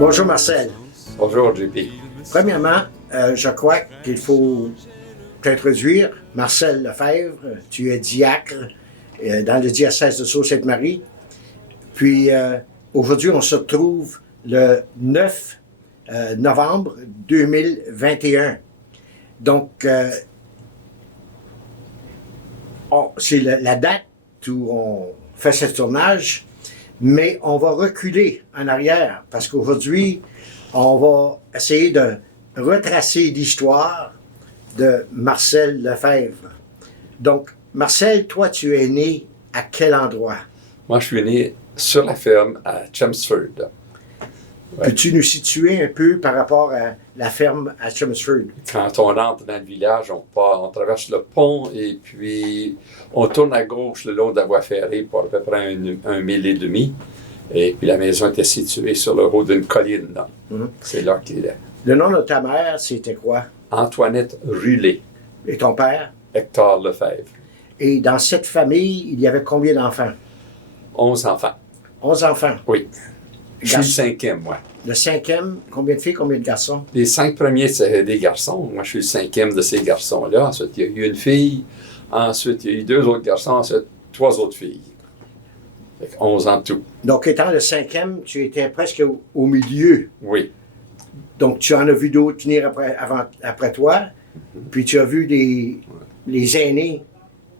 Bonjour Marcel. Bonjour JP. Premièrement, je crois qu'il faut t'introduire. Marcel Lefebvre, tu es diacre dans le diocèse de Sault-Sainte-Marie. Puis aujourd'hui, on se retrouve le 9 novembre 2021. Donc, c'est la date où on fait ce tournage, mais on va reculer en arrière parce qu'aujourd'hui, on va essayer de retracer l'histoire de Marcel Lefebvre. Donc, Marcel, toi, tu es né à quel endroit? Moi, je suis né sur la ferme à Chelmsford. Ouais. Peux-tu nous situer un peu par rapport à la ferme à Chelmsford? Quand on entre dans le village, on traverse le pont et puis on tourne à gauche le long de la voie ferrée pour à peu près un mille et demi. Et puis la maison était située sur le haut d'une colline. C'est là qu'il est. Le nom de ta mère, c'était quoi? Antoinette Rulé. Et ton père? Hector Lefebvre. Et dans cette famille, il y avait combien d'enfants? 11 enfants. 11 enfants? Oui. Je suis le cinquième, moi. Le cinquième, combien de filles, combien de garçons? Les 5 premiers, c'est des garçons. Moi, je suis le cinquième de ces garçons-là. Ensuite, il y a eu une fille. Ensuite, il y a eu 2 autres garçons. Ensuite, 3 autres filles. Fait 11 en tout. Donc, étant le cinquième, tu étais presque au milieu. Oui. Donc, tu en as vu d'autres venir après toi. Puis, tu as vu les aînés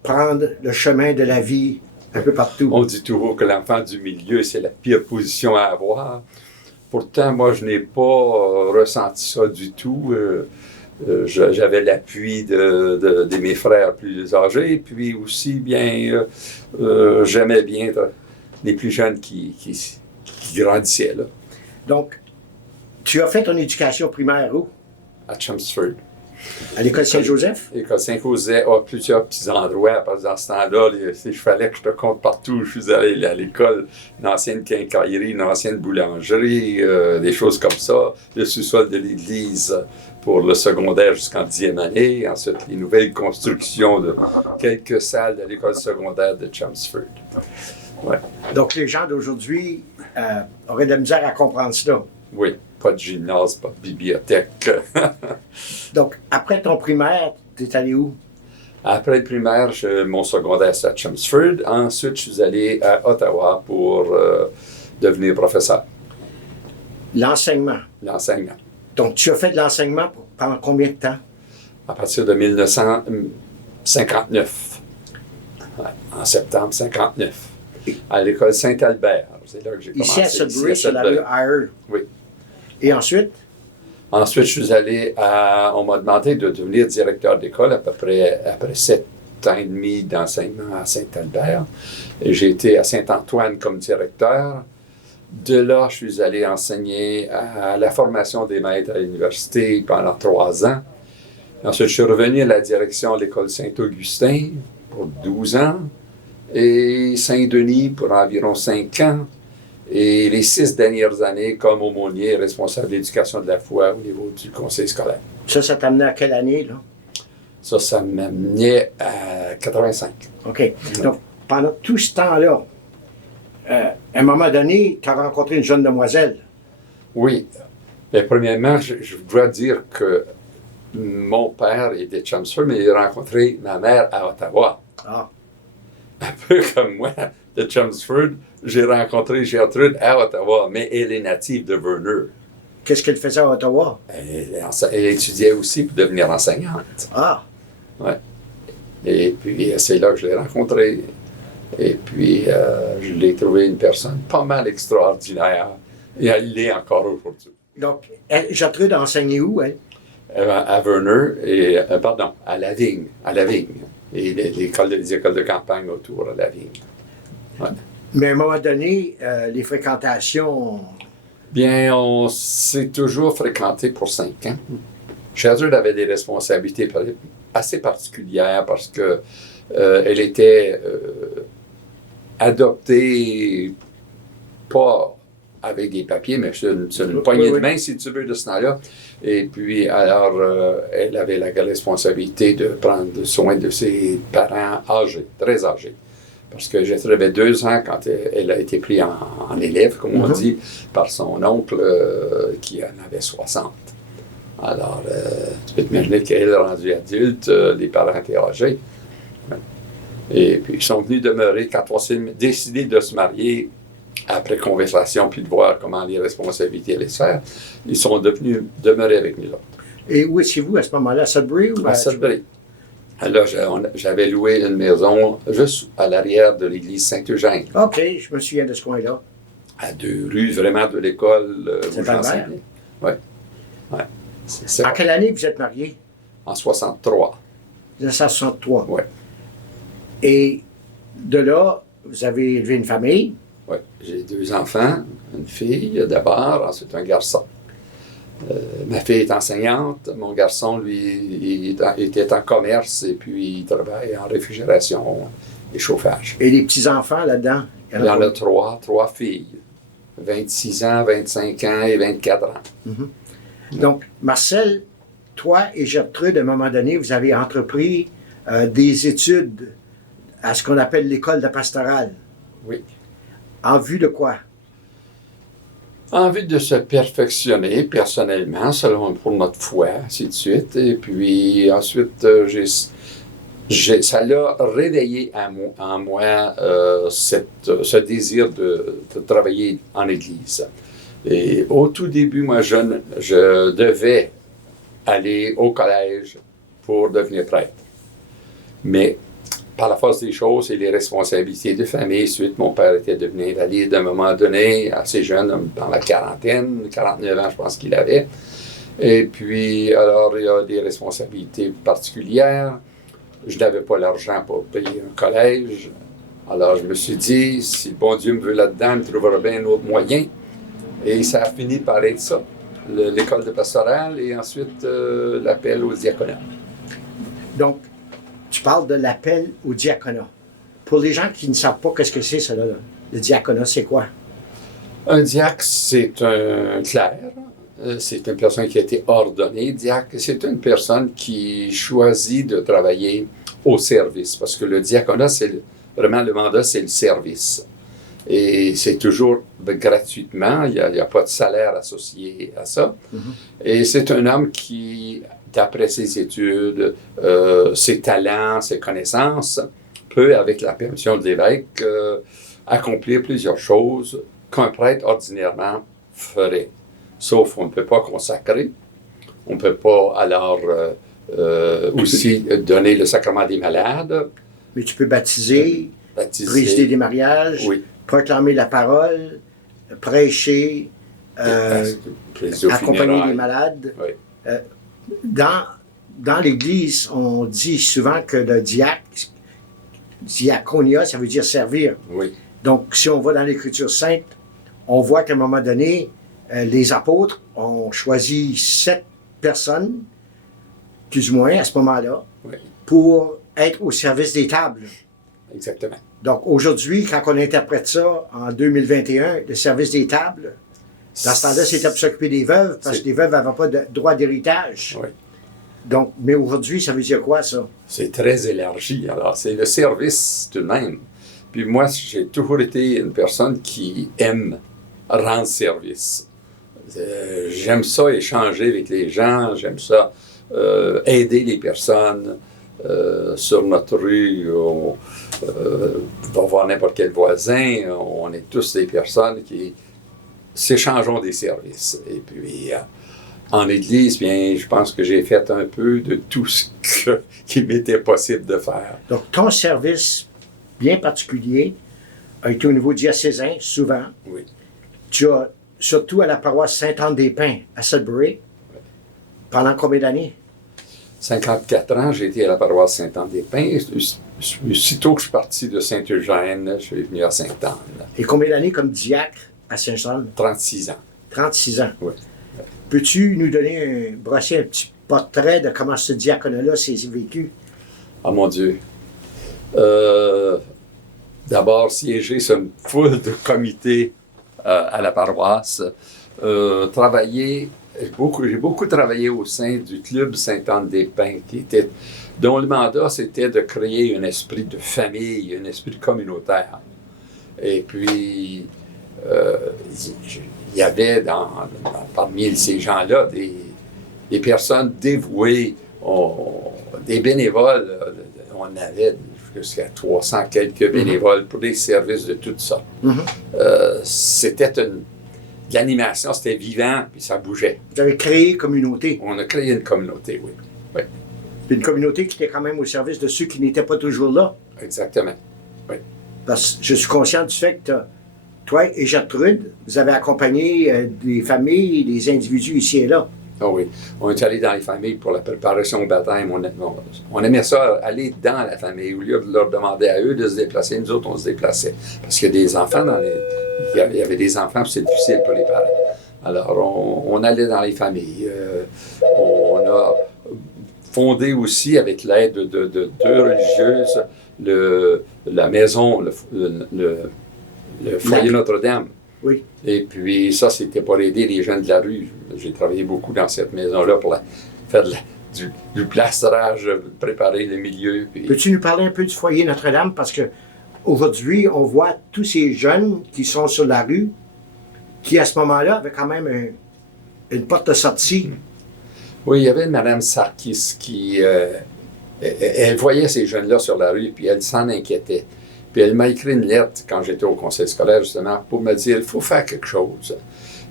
prendre le chemin de la vie un peu partout. On dit toujours que l'enfant du milieu, c'est la pire position à avoir. Pourtant, moi, je n'ai pas ressenti ça du tout. J'avais l'appui de mes frères plus âgés, puis aussi, bien, j'aimais bien les plus jeunes qui grandissaient, là. Donc, tu as fait ton éducation primaire où? À Chelmsford. À l'école Saint-Joseph? L'école Saint-Joseph a plusieurs petits endroits. Parce que dans ce temps-là, il fallait que je te compte partout. Je suis allé à l'école, une ancienne quincaillerie, une ancienne boulangerie, des choses comme ça. Le sous-sol de l'église pour le secondaire jusqu'en 10e année. Ensuite, les nouvelles constructions de quelques salles de l'école secondaire de Chelmsford. Ouais. Donc, les gens d'aujourd'hui auraient de la misère à comprendre cela. Oui. Pas de gymnase, pas de bibliothèque. Donc, après ton primaire, tu es allé où? Après le primaire, mon secondaire, c'est à Chelmsford. Ensuite, je suis allé à Ottawa pour devenir professeur. L'enseignement? L'enseignement. Donc, tu as fait de l'enseignement pendant combien de temps? À partir de 1959. Ouais, en septembre 59. À l'école Saint-Albert. C'est là que j'ai commencé. Ici à Sudbury, sur la rue Eyre? Oui. Et ensuite? Ensuite, je suis allé on m'a demandé de devenir directeur d'école à peu près après 7 ans et demi d'enseignement à Saint-Albert. Et j'ai été à Saint-Antoine comme directeur. De là, je suis allé enseigner à la formation des maîtres à l'université pendant 3 ans. Ensuite, je suis revenu à la direction de l'école Saint-Augustin pour 12 ans et Saint-Denis pour environ 5 ans. Et les 6 dernières années comme aumônier responsable de l'éducation de la foi au niveau du conseil scolaire. Ça t'amenait à quelle année, là? Ça m'amenait à 85. OK. Donc, pendant tout ce temps-là, à un moment donné, tu as rencontré une jeune demoiselle. Oui. Mais premièrement, je dois dire que mon père était de Chelmsford, mais il a rencontré ma mère à Ottawa. Ah. Un peu comme moi, de Chelmsford, j'ai rencontré Gertrude à Ottawa, mais elle est native de Verner. Qu'est-ce qu'elle faisait à Ottawa? Elle étudiait aussi pour devenir enseignante. Ah! Oui. Et puis, c'est là que je l'ai rencontrée. Et puis, je l'ai trouvé une personne pas mal extraordinaire. Et elle l'est encore aujourd'hui. Donc, Gertrude a enseigné où, elle? À Verner, et, pardon, à Lavigne. À Lavigne. Et les écoles de campagne autour à Lavigne. Ouais. Mais à un moment donné, les fréquentations... Bien, on s'est toujours fréquenté pour 5 ans. Gertrude avait des responsabilités assez particulières parce que elle était adoptée, pas avec des papiers, mais sur une poignée de main, si tu veux, de ce temps-là. Et puis, alors, elle avait la responsabilité de prendre soin de ses parents âgés, très âgés. Parce que j'avais 2 ans quand elle a été prise en élève, comme on dit, par son oncle qui en avait 60. Alors, tu peux t'imaginer qu'elle, rendue adulte, les parents interrogeaient. Et puis, ils sont venus demeurer quand on s'est décidé de se marier, après conversation, puis de voir comment les responsabilités allaient se faire. Ils sont devenus demeurer avec nous autres. Et où étiez-vous à ce moment-là? À Sudbury? Ou À Sudbury. Alors, j'avais loué une maison juste à l'arrière de l'église Saint-Eugène. OK, je me souviens de ce coin-là. À 2 rues vraiment de l'école où Saint-Albert. j'enseignais. Oui. Ouais. C'est En quelle année vous êtes marié? En 63. 1963. Oui. Et de là, vous avez élevé une famille. Oui. J'ai 2 enfants, une fille d'abord, ensuite un garçon. Ma fille est enseignante, mon garçon, lui, il était en commerce et puis il travaille en réfrigération et chauffage. Et les petits-enfants là-dedans? Il y en a 3 filles, 26 ans, 25 ans et 24 ans. Donc, Marcel, toi et Gertrude, à un moment donné, vous avez entrepris des études à ce qu'on appelle l'école de pastorale. Oui. En vue de quoi? En vue de se perfectionner personnellement, selon pour notre foi, ainsi de suite. Et puis ensuite, ça l'a réveillé en moi ce désir de travailler en Église. Et au tout début, moi, je devais aller au collège pour devenir prêtre. Mais par la force des choses et les responsabilités de famille, suite, mon père était devenu invalide à un moment donné, assez jeune, dans la quarantaine, 49 ans, je pense qu'il avait. Et puis, alors, il y a des responsabilités particulières. Je n'avais pas l'argent pour payer un collège. Alors, je me suis dit, si le bon Dieu me veut là-dedans, il me trouvera bien un autre moyen. Et ça a fini par être ça, l'école de pastorale et ensuite l'appel au diaconat. Donc, tu parles de l'appel au diaconat. Pour les gens qui ne savent pas qu'est-ce que c'est, ça, là, le diaconat, c'est quoi? Un diacre, c'est un clerc. C'est une personne qui a été ordonnée. Diacre, c'est une personne qui choisit de travailler au service. Parce que le diaconat, vraiment le mandat, c'est le service. Et c'est toujours gratuitement. Il n'y a pas de salaire associé à ça. Et c'est un homme qui, d'après ses études, ses talents, ses connaissances, peut, avec la permission de l'évêque, accomplir plusieurs choses qu'un prêtre ordinairement ferait. Sauf qu'on ne peut pas consacrer, on ne peut pas alors aussi donner le sacrement des malades. Mais tu peux baptiser, présider des mariages, oui. Proclamer la parole, prêcher, accompagner les malades. Oui. Dans l'Église, on dit souvent que le diaconia, ça veut dire servir. Oui. Donc, si on va dans l'Écriture sainte, on voit qu'à un moment donné, les apôtres ont choisi 7 personnes, plus ou moins à ce moment-là, Oui. pour être au service des tables. Exactement. Donc, aujourd'hui, quand on interprète ça en 2021, le service des tables, dans ce temps-là, c'était pour s'occuper des veuves, parce que les veuves n'avaient pas de droit d'héritage. Oui. Donc, mais aujourd'hui, ça veut dire quoi, ça? C'est très élargi. Alors, c'est le service tout de même. Puis moi, j'ai toujours été une personne qui aime rendre service. J'aime ça échanger avec les gens, j'aime ça aider les personnes. Sur notre rue, on va voir n'importe quel voisin, on est tous des personnes qui s'échangeons des services. Et puis, en Église, bien, je pense que j'ai fait un peu de tout ce qui m'était possible de faire. Donc, ton service bien particulier a été au niveau diocésain, souvent. Oui. Tu as, surtout à la paroisse Sainte-Anne-des-Pins, à Sudbury, pendant combien d'années? 54 ans, j'ai été à la paroisse Sainte-Anne-des-Pins. Aussitôt que je suis parti de Saint-Eugène, je suis venu à Sainte-Anne. Et combien d'années comme diacre à Saint-Jean? 36 ans. 36 ans. Oui. Peux-tu nous brosser un petit portrait de comment ce diaconat-là s'est vécu? Ah mon Dieu. D'abord, siéger sur une foule de comités à la paroisse. J'ai beaucoup travaillé au sein du club Sainte-Anne-des-Pins, qui était dont le mandat, c'était de créer un esprit de famille, un esprit communautaire. Et puis, il y avait parmi ces gens-là des personnes dévouées, des bénévoles. On avait jusqu'à 300 quelques bénévoles pour des services de toutes sortes. C'était de l'animation, c'était vivant, puis ça bougeait. Vous avez créé communauté. On a créé une communauté, oui. Oui. Puis une communauté qui était quand même au service de ceux qui n'étaient pas toujours là. Exactement. Oui. Parce que je suis conscient du fait que toi et Gertrude, vous avez accompagné des familles, des individus ici et là. Ah oui. On est allé dans les familles pour la préparation au baptême. On aimait ça, aller dans la famille. Au lieu de leur demander à eux de se déplacer, nous autres, on se déplaçait. Parce qu'il y a des enfants il y avait des enfants, puis c'est difficile pour les parents. Alors, on allait dans les familles. On a fondé aussi, avec l'aide de deux religieuses, la maison, le foyer Notre-Dame. Oui. Et puis ça, c'était pour aider les gens de la rue. J'ai travaillé beaucoup dans cette maison-là pour faire du plastrage, préparer le milieu. Puis... Peux-tu nous parler un peu du foyer Notre-Dame? Parce que aujourd'hui, on voit tous ces jeunes qui sont sur la rue, qui à ce moment-là avaient quand même une porte de sortie. Oui, il y avait Mme Sarkis qui... elle voyait ces jeunes-là sur la rue, puis elle s'en inquiétait. Puis elle m'a écrit une lettre quand j'étais au conseil scolaire, justement, pour me dire, il faut faire quelque chose.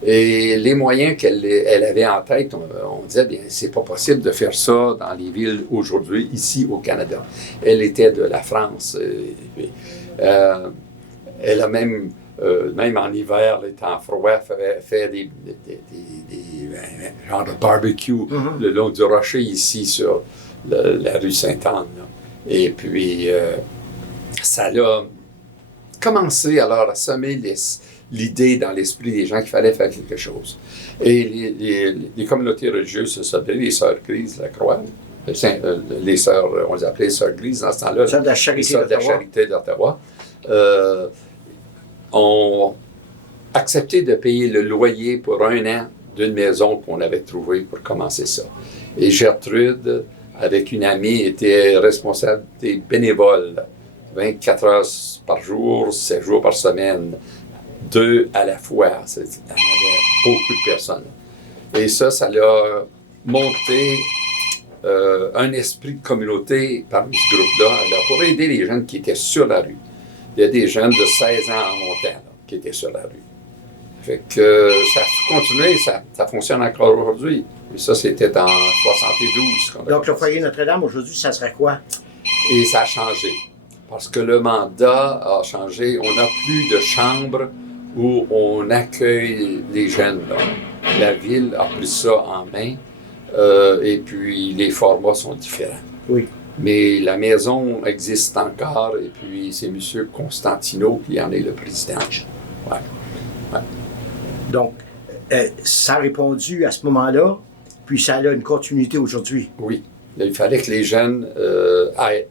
Et les moyens qu'elle avait en tête, on disait, bien, c'est pas possible de faire ça dans les villes aujourd'hui, ici au Canada. Elle était de la France. Elle a même en hiver, les temps froids, fait des genre de barbecue le long du rocher ici sur la rue Sainte-Anne. Et puis... ça a commencé alors à semer l'idée dans l'esprit des gens qu'il fallait faire quelque chose. Et les communautés religieuses se s'appelaient les Sœurs Grises de la Croix. Les sœurs, on les appelait les Sœurs Grises dans ce temps-là. Sœurs de la Charité d'Ottawa. Ont accepté de payer le loyer pour 1 an d'une maison qu'on avait trouvée pour commencer ça. Et Gertrude, avec une amie, était responsable des bénévoles. 24 heures par jour, 7 jours par semaine, 2 à la fois. Il y avait beaucoup de personnes. Et ça a monté un esprit de communauté parmi ce groupe-là, pour aider les jeunes qui étaient sur la rue. Il y a des jeunes de 16 ans en montant qui étaient sur la rue. Fait que ça a continué, ça fonctionne encore aujourd'hui. Et ça, c'était en 72. Donc, le foyer Notre-Dame, aujourd'hui, ça serait quoi? Et ça a changé. Parce que le mandat a changé. On n'a plus de chambres où on accueille les jeunes. Là. La ville a pris ça en main et puis les formats sont différents. Oui. Mais la maison existe encore et puis c'est M. Constantino qui en est le président. Ouais. Ouais. Donc, ça a répondu à ce moment-là, puis ça a une continuité aujourd'hui. Oui. Il fallait que les jeunes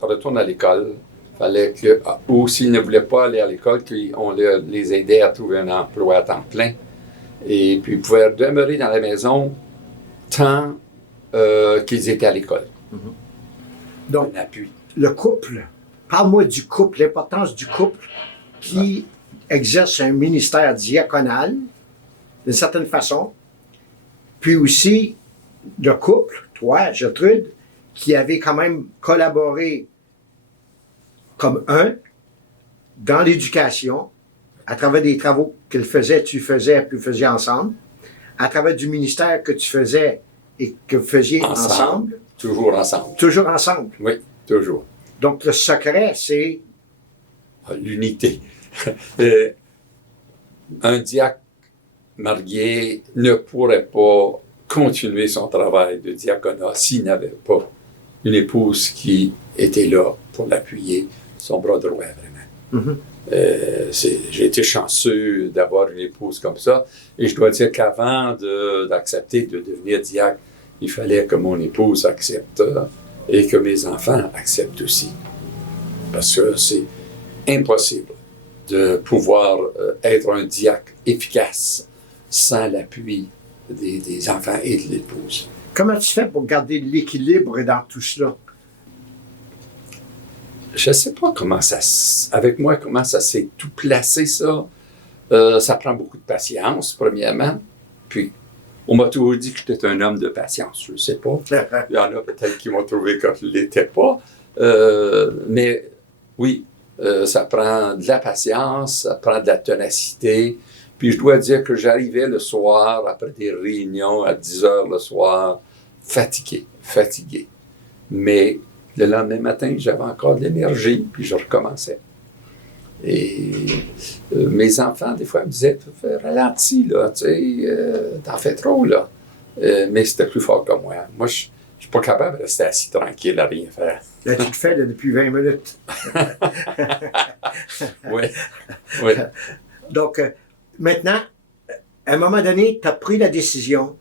retournent à l'école. Fallait que, ou s'ils ne voulaient pas aller à l'école, qu'on les aidait à trouver un emploi à temps plein. Et puis, ils pouvaient demeurer dans la maison tant qu'ils étaient à l'école. Donc, un appui. Le couple, parle-moi du couple, l'importance du couple qui exerce un ministère diaconal, d'une certaine façon, puis aussi le couple, toi, Gertrude, qui avait quand même collaboré comme un, dans l'éducation, à travers des travaux qu'elle faisait, tu faisais, puis vous faisiez ensemble, à travers du ministère que tu faisais et que vous faisiez ensemble. Toujours ensemble. Toujours ensemble. Oui, toujours. Donc, le secret, c'est... L'unité. Un diacre marié ne pourrait pas continuer son travail de diaconat s'il n'avait pas une épouse qui était là pour l'appuyer, son bras droit, vraiment. J'ai été chanceux d'avoir une épouse comme ça. Et je dois dire qu'avant d'accepter de devenir diacre, il fallait que mon épouse accepte et que mes enfants acceptent aussi. Parce que c'est impossible de pouvoir être un diacre efficace sans l'appui des enfants et de l'épouse. Comment tu fais pour garder l'équilibre dans tout cela? je sais pas comment avec moi, comment ça s'est tout placé, ça. Ça prend beaucoup de patience, premièrement. Puis, on m'a toujours dit que j'étais un homme de patience. Je ne sais pas. Il y en a peut-être qui m'ont trouvé que je ne l'étais pas. Mais oui, ça prend de la patience, ça prend de la ténacité. Puis je dois dire que j'arrivais le soir, après des réunions à 10 heures le soir, fatigué. Mais le lendemain matin, j'avais encore de l'énergie, puis je recommençais. Et mes enfants, des fois, me disaient « Ralentis, là, tu sais, t'en fais trop, là. » Mais c'était plus fort que moi. Moi, je ne suis pas capable de rester assis tranquille à rien faire. Là, tu le fais là, depuis 20 minutes. Oui. Donc, maintenant, à un moment donné, tu as pris la décision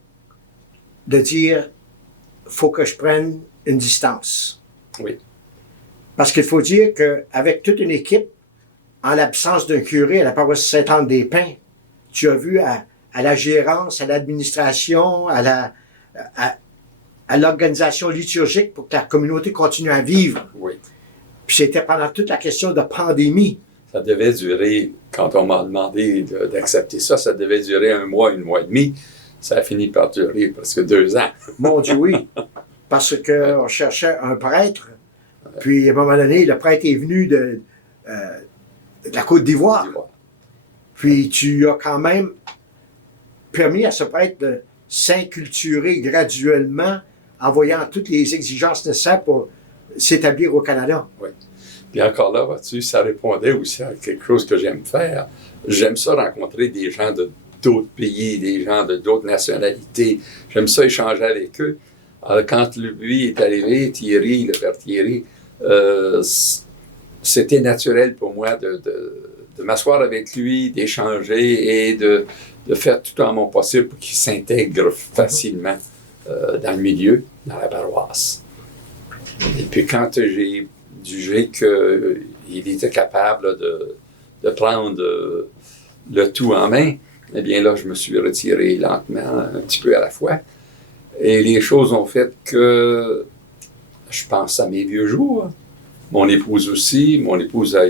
de dire « faut que je prenne une distance ». Oui. Parce qu'il faut dire qu'avec toute une équipe, en l'absence d'un curé à la paroisse Sainte-Anne-des-Pins, tu as vu à la gérance, à l'administration, à l'organisation liturgique pour que la communauté continue à vivre. Oui. Puis c'était pendant toute la question de pandémie. Ça devait durer, quand on m'a demandé d'accepter ça, ça devait durer 1 mois, 1 mois et demi. Ça a fini par durer presque 2 ans. Mon Dieu, oui. Parce qu'on cherchait un prêtre. Puis à un moment donné, le prêtre est venu de la Côte d'Ivoire. Puis tu as quand même permis à ce prêtre de s'inculturer graduellement en voyant toutes les exigences nécessaires pour s'établir au Canada. Oui. Puis encore là, vois-tu, ça répondait aussi à quelque chose que j'aime faire. J'aime ça rencontrer des gens de d'autres pays, des gens de d'autres nationalités. J'aime ça échanger avec eux. Alors, quand lui est arrivé, Thierry, le père Thierry, c'était naturel pour moi de m'asseoir avec lui, d'échanger et de faire tout en mon possible pour qu'il s'intègre facilement dans le milieu, dans la paroisse. Et puis quand j'ai jugé qu'il était capable de prendre le tout en main, eh bien là, je me suis retiré lentement, un petit peu à la fois. Et les choses ont fait que je pense à mes vieux jours. Mon épouse aussi. Mon épouse a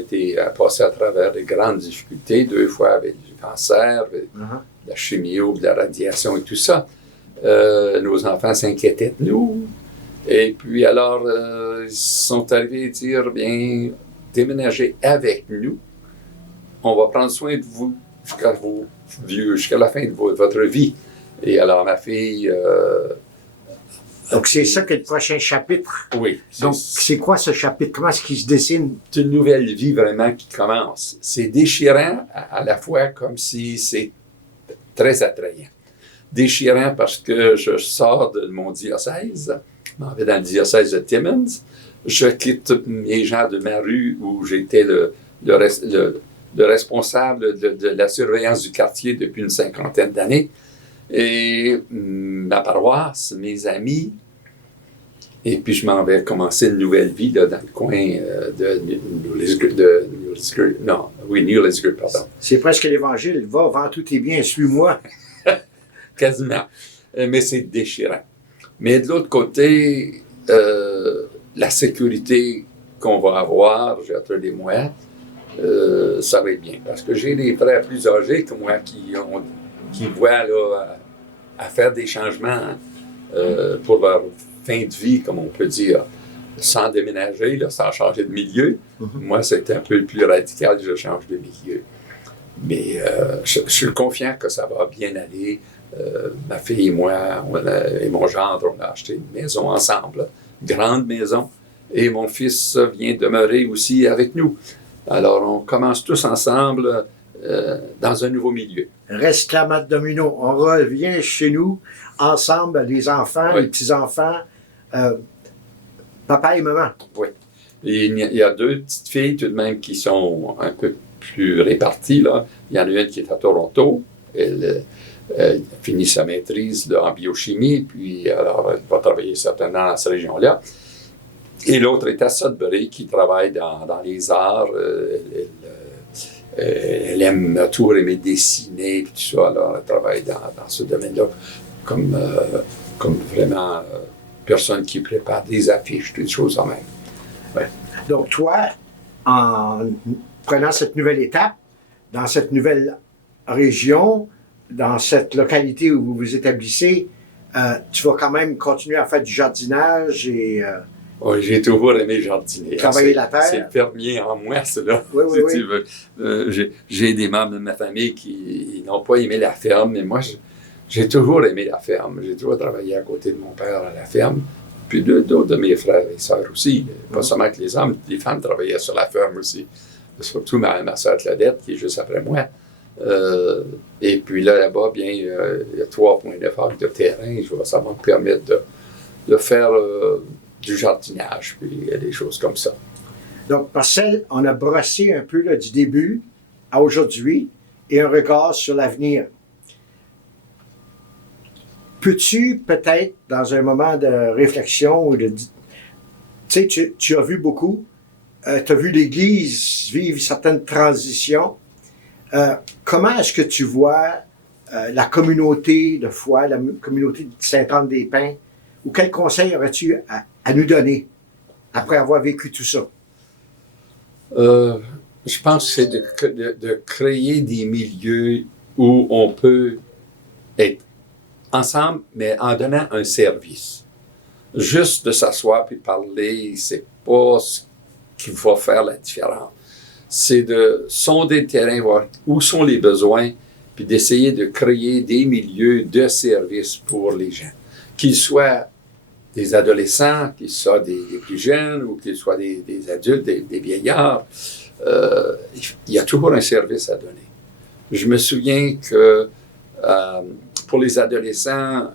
passé à travers de grandes difficultés, 2 fois avec du cancer, avec de la chimio, de la radiation et tout ça. Nos enfants s'inquiétaient de nous. Et puis alors, ils sont arrivés à dire, bien, déménagez avec nous. On va prendre soin de vous jusqu'à la fin de votre vie. Et alors, ma fille... Donc, c'est ça que le prochain chapitre. Oui. Donc, c'est quoi ce chapitre? Comment est-ce qu'il se dessine? C'est une nouvelle vie vraiment qui commence. C'est déchirant à la fois comme si c'est très attrayant. Déchirant parce que je sors de mon diocèse, je m'en vais dans le diocèse de Timmins. Je quitte mes gens de ma rue où j'étais le responsable de la surveillance du quartier depuis une 50aine d'années. Et ma paroisse, mes amis, et puis je m'en vais commencer une nouvelle vie là, dans le coin de New Lisgar, pardon. C'est presque l'Évangile. Va, vends tous tes biens, suis-moi. Quasiment. Mais c'est déchirant. Mais de l'autre côté, la sécurité qu'on va avoir, j'ai hâte des mois, ça va être bien. Parce que j'ai des frères plus âgés que moi qui voient là, à faire des changements pour leur fin de vie, comme on peut dire, sans déménager, là, sans changer de milieu. Moi, c'est un peu plus radical, je change de milieu. Mais je suis confiant que ça va bien aller. Ma fille et moi, et mon gendre, on a acheté une maison ensemble, une grande maison, et mon fils vient demeurer aussi avec nous. Alors, on commence tous ensemble dans un nouveau milieu. Resclamat Domino, on revient chez nous, ensemble, les enfants, les petits-enfants, papa et maman. Oui. Et il y a 2 petites filles tout de même qui sont un peu plus réparties, là. Il y en a une qui est à Toronto. Elle finit sa maîtrise là, en biochimie, puis alors elle va travailler certainement dans cette région-là. Et l'autre est à Sudbury, qui travaille dans les arts. Elle aime toujours aimer dessiner, puis tout ça. Alors elle travaille dans ce domaine-là comme vraiment personne qui prépare des affiches, des choses en même. Ouais. Donc, toi, en prenant cette nouvelle étape, dans cette nouvelle région, dans cette localité où vous vous établissez, tu vas quand même continuer à faire du jardinage et Oui, j'ai toujours aimé jardiner. travailler la terre. C'est le fermier en moi, cela. Oui, oui, Si oui. tu veux. J'ai des membres de ma famille qui n'ont pas aimé la ferme, mais moi, j'ai toujours aimé la ferme. J'ai toujours travaillé à côté de mon père à la ferme, puis d'autres de mes frères et sœurs aussi. Pas seulement que les hommes, les femmes travaillaient sur la ferme aussi. Surtout ma sœur Claudette, qui est juste après moi. Et puis là-bas, bien, il y a 3,9 acres de terrain. Ça va me permettre de faire du jardinage, puis des choses comme ça. Donc, Marcel, on a brossé un peu là, du début à aujourd'hui et un regard sur l'avenir. Peux-tu peut-être, dans un moment de réflexion ou de... Tu sais, tu as vu beaucoup, tu as vu l'Église vivre certaines transitions. Comment est-ce que tu vois la communauté de foi, la communauté de Sainte-Anne-des-Pins, ou quel conseil aurais-tu à nous donner après avoir vécu tout ça? Je pense que c'est de créer des milieux où on peut être ensemble, mais en donnant un service. Juste de s'asseoir puis parler, c'est pas ce qui va faire la différence. C'est de sonder le terrain, voir où sont les besoins, puis d'essayer de créer des milieux de service pour les gens. Qu'ils soient des adolescents, qu'ils soient des plus jeunes, ou qu'ils soient des adultes, des vieillards, il y a toujours un service à donner. Je me souviens que pour les adolescents,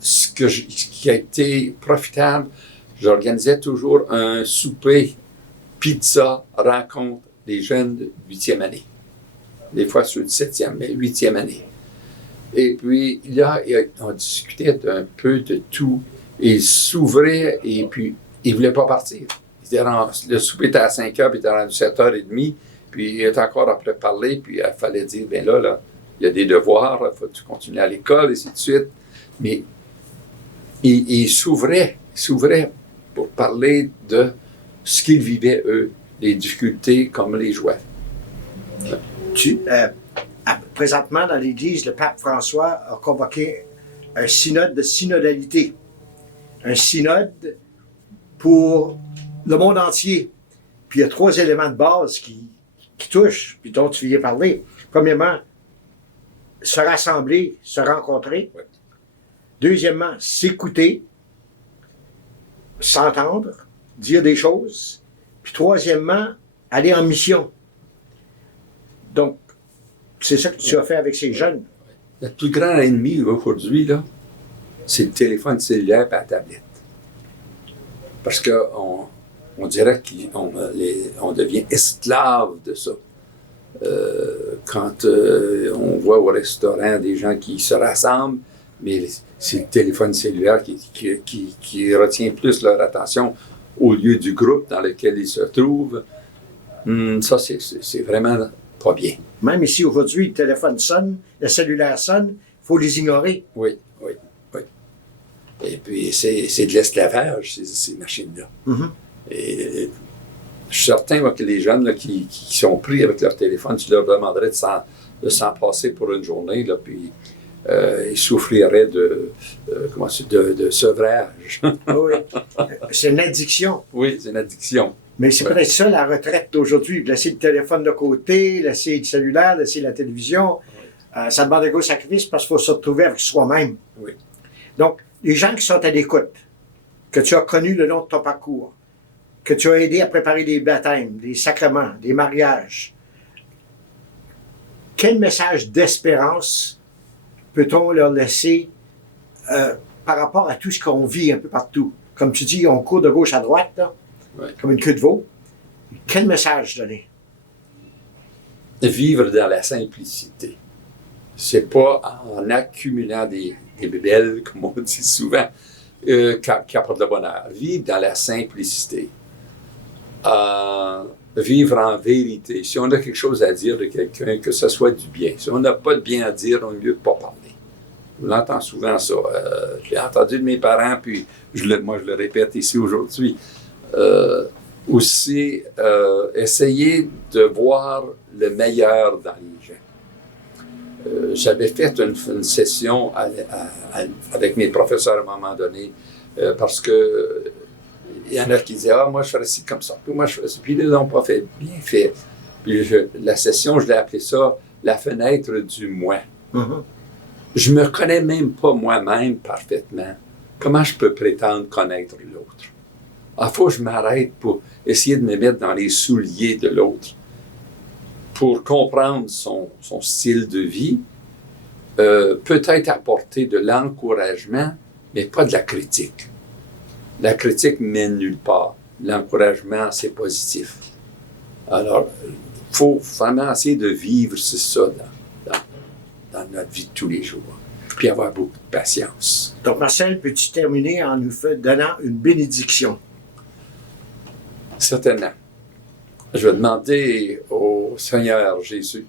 ce qui a été profitable, j'organisais toujours un souper, pizza, rencontre des jeunes de 8e année. Des fois ceux de 7e, mais 8e année. Et puis là, on discutait un peu de tout. Ils s'ouvraient et puis ils ne voulaient pas partir. Le souper était à 5 heures, puis il était rendu 7h30. Puis il était encore après parler, puis il fallait dire, bien là, il y a des devoirs, il faut que tu continues à l'école, et ainsi de suite. Mais ils s'ouvraient pour parler de ce qu'ils vivaient, eux, les difficultés comme les joies. Présentement, dans l'Église, le pape François a convoqué un synode de synodalité. Un synode pour le monde entier. Puis il y a 3 éléments de base qui touchent, puis dont tu viens parler. Premièrement, se rassembler, se rencontrer. Ouais. Deuxièmement, s'écouter, s'entendre, dire des choses. Puis troisièmement, aller en mission. Donc, c'est ça que tu as fait avec ces jeunes. Le plus grand ennemi aujourd'hui, là, c'est le téléphone cellulaire et la tablette. Parce qu'on dirait qu'on devient esclave de ça. Quand on voit au restaurant des gens qui se rassemblent, mais c'est le téléphone cellulaire qui retient plus leur attention au lieu du groupe dans lequel ils se trouvent. Ça, c'est vraiment pas bien. Même ici, aujourd'hui, le téléphone sonne, le cellulaire sonne, il faut les ignorer. Oui. Et puis, c'est de l'esclavage, ces machines-là. Mm-hmm. Et je suis certain moi, que les jeunes là, qui sont pris avec leur téléphone, tu leur demanderais de s'en passer pour une journée, là, puis ils souffriraient de sevrage. Oui. C'est une addiction. Oui, c'est une addiction. Mais c'est peut-être ça la retraite d'aujourd'hui. Laisser le téléphone de côté, laisser le cellulaire, laisser la télévision. Ça demande un gros sacrifice parce qu'il faut se retrouver avec soi-même. Oui. Donc, les gens qui sont à l'écoute, que tu as connus le long de ton parcours, que tu as aidé à préparer des baptêmes, des sacrements, des mariages, quel message d'espérance peut-on leur laisser par rapport à tout ce qu'on vit un peu partout? Comme tu dis, on court de gauche à droite, là, comme une queue de veau. Quel message donner? Vivre dans la simplicité. C'est pas en accumulant des bébelles, comme on dit souvent, qui apporte le bonheur. Vivre dans la simplicité. Vivre en vérité. Si on a quelque chose à dire de quelqu'un, que ce soit du bien. Si on n'a pas de bien à dire, on est mieux de ne pas parler. On l'entend souvent, ça. Je l'ai entendu de mes parents, puis moi, je le répète ici aujourd'hui. aussi essayer de voir le meilleur dans les gens. J'avais fait une session avec mes professeurs à un moment donné parce que il y en a qui disaient « Ah, moi, je ferais ci comme ça. » Puis moi, je ferais ça. Puis ils l'ont pas fait bien fait. Puis la session, je l'ai appelée ça « La fenêtre du moi ». Je me connais même pas moi-même parfaitement. Comment je peux prétendre connaître l'autre? Il faut que je m'arrête pour essayer de me mettre dans les souliers de l'autre, pour comprendre son style de vie, peut-être apporter de l'encouragement, mais pas de la critique. La critique mène nulle part. L'encouragement, c'est positif. Alors, il faut vraiment essayer de vivre ça dans notre vie de tous les jours, puis avoir beaucoup de patience. Donc, Marcel, peux-tu terminer en nous donnant une bénédiction? Certainement. Je vais demander au Seigneur Jésus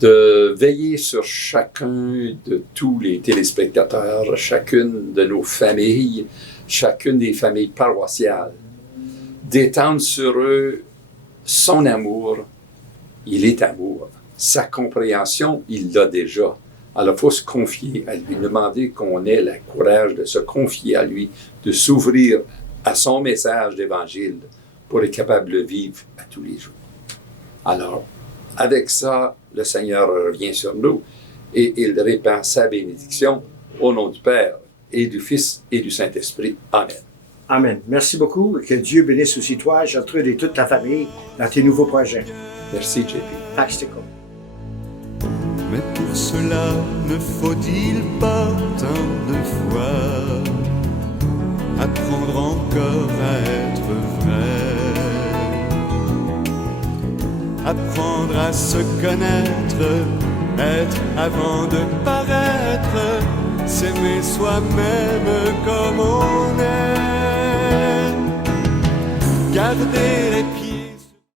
de veiller sur chacun de tous les téléspectateurs, chacune de nos familles, chacune des familles paroissiales, d'étendre sur eux son amour. Il est amour. Sa compréhension, il l'a déjà. Alors, il faut se confier à lui, demander qu'on ait le courage de se confier à lui, de s'ouvrir à son message d'Évangile pour être capable de le vivre à tous les jours. Alors, avec ça, le Seigneur revient sur nous et il répand sa bénédiction au nom du Père et du Fils et du Saint-Esprit. Amen. Amen. Merci beaucoup. Que Dieu bénisse aussi toi, Gertrude et toute ta famille dans tes nouveaux projets. Merci, JP. Tack ska du ha. Mais pour cela, ne faut-il pas tant de fois apprendre encore à être vrai, apprendre à se connaître, être avant de paraître, s'aimer soi-même comme on est, garder les pieds